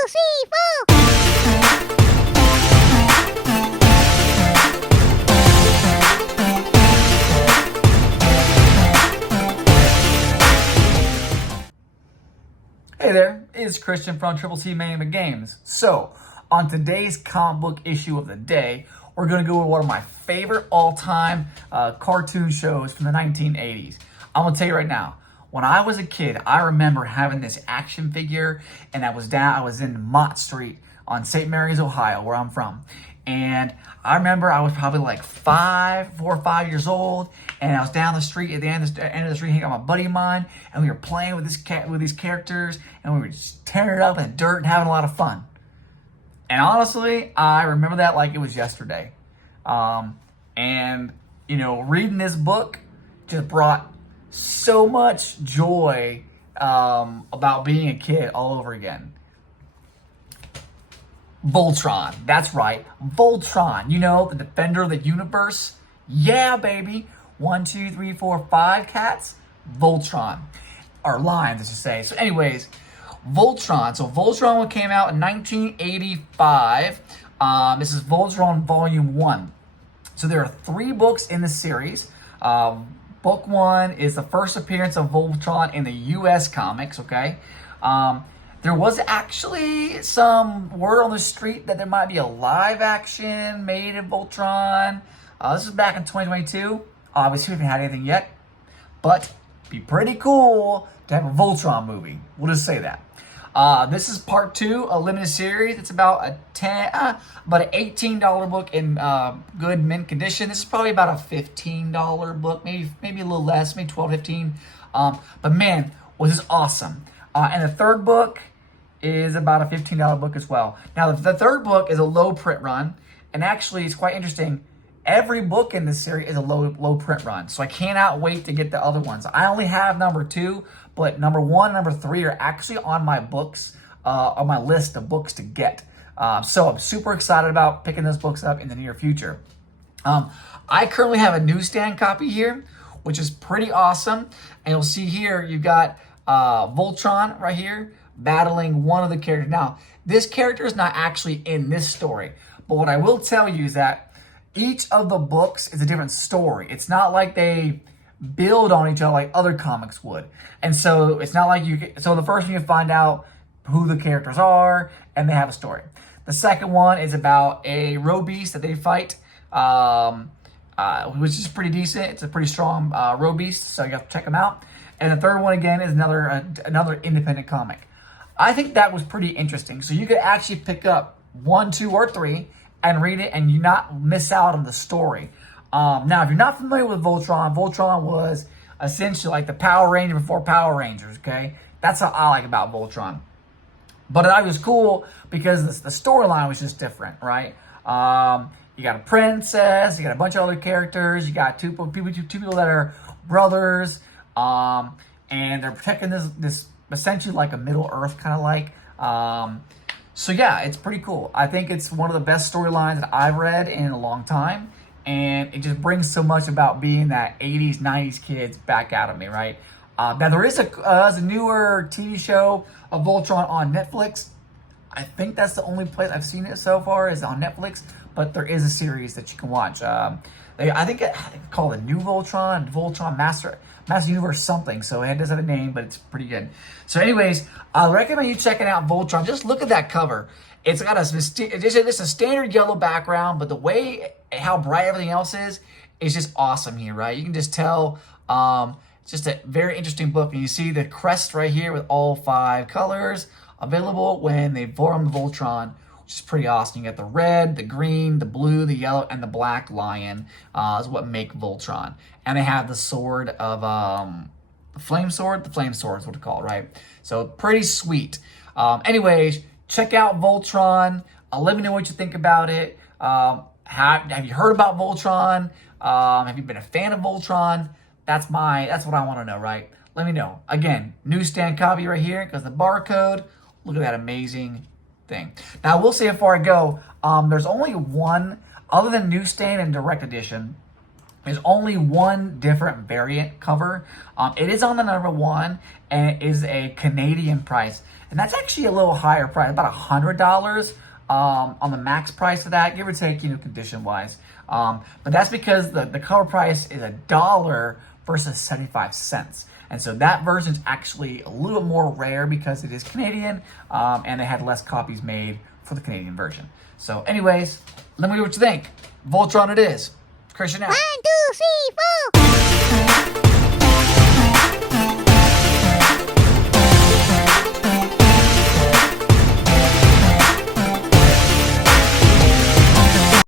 2, 3, 4. Hey there, it's Christian from Triple T Management Games. So, on today's comic book issue of the day, we're going to go with one of my favorite all-time cartoon shows from the 1980s. I'm going to tell you right now, when I was a kid, I remember having this action figure, and I was in Mott Street on St. Mary's, Ohio, where I'm from. And I remember I was probably like 4 or 5 years old, and I was down the street at the end of the street hanging out with a buddy of mine, and we were playing with these characters, and we were just tearing it up in the dirt and having a lot of fun. And honestly, I remember that like it was yesterday. And you know, reading this book just brought so much joy about being a kid all over again. Voltron, that's right, Voltron. You know, the defender of the universe. Yeah, baby. 1, 2, 3, 4, 5 cats. Voltron, or lions, I should say. So, anyways, Voltron. So, Voltron came out in 1985. This is Voltron Volume 1. So, there are 3 books in the series. Book 1 is the first appearance of Voltron in the U.S. comics. Okay. There was actually some word on the street that there might be a live action made of Voltron. This is back in 2022. Obviously, we haven't had anything yet, but it'd be pretty cool to have a Voltron movie. We'll just say that. This is part 2, a limited series. It's about an $18 book in good mint condition. This is probably about a $15 book, maybe a little less, maybe 12, 15. But man, was this awesome. And the third book is about a $15 book as well. Now, the third book is a low print run, and actually, it's quite interesting. Every book in this series is a low print run, so I cannot wait to get the other ones. I only have number 2, but number 1 and number 3 are actually on my books, on my list of books to get. So I'm super excited about picking those books up in the near future. I currently have a newsstand copy here, which is pretty awesome. And you'll see here, you've got Voltron right here battling one of the characters. Now, this character is not actually in this story, but what I will tell you is that each of the books is a different story. It's not like they build on each other like other comics would. And so it's not like so the first one you find out who the characters are and they have a story. The second one is about a road beast that they fight, which is pretty decent. It's a pretty strong road beast, so you have to check them out. And the third one, again, is another independent comic. I think that was pretty interesting. So you could actually pick up 1, 2, or 3 and read it, and you not miss out on the story. Now, if you're not familiar with Voltron, Voltron was essentially like the Power Ranger before Power Rangers, okay? That's what I like about Voltron. But it was cool because the storyline was just different, right? You got a princess, you got a bunch of other characters, you got two people that are brothers, and they're protecting this essentially like a Middle Earth kind of like. So yeah, it's pretty cool. I think it's one of the best storylines that I've read in a long time, and it just brings so much about being that 80s, 90s kids back out of me, right? Now there is a newer TV show of Voltron on Netflix. I think that's the only place I've seen it so far is on Netflix, but there is a series that you can watch. I think it's called the New Voltron Master Universe something. So it does have a name, but it's pretty good. So anyways, I recommend you checking out Voltron. Just look at that cover. It's got just a standard yellow background, but the way how bright everything else is just awesome here, right? You can just tell it's just a very interesting book. And you see the crest right here with all 5 colors available when they form the Voltron, which is pretty awesome. You got the red, the green, the blue, the yellow, and the black lion is what make Voltron. And they have the sword of the flame sword. The flame sword is what it's called, right? So pretty sweet. Anyways, check out Voltron. Let me know what you think about it. Have you heard about Voltron? Have you been a fan of Voltron? That's what I want to know, right? Let me know. Again, newsstand copy right here because the barcode. Look at that amazing thing. Now, I will say before I go, there's only one, other than newsstand and direct edition, There's only one different variant cover. It is on the number one, and it is a Canadian price, and that's actually a little higher price, about $100 on the max price of that, give or take, condition wise. But that's because the cover price is $1 versus 75 cents. And so that version is actually a little bit more rare because it is Canadian, and they had less copies made for the Canadian version. So anyways, let me know what you think. Voltron it is. Christian out. 1, 2, 3, 4.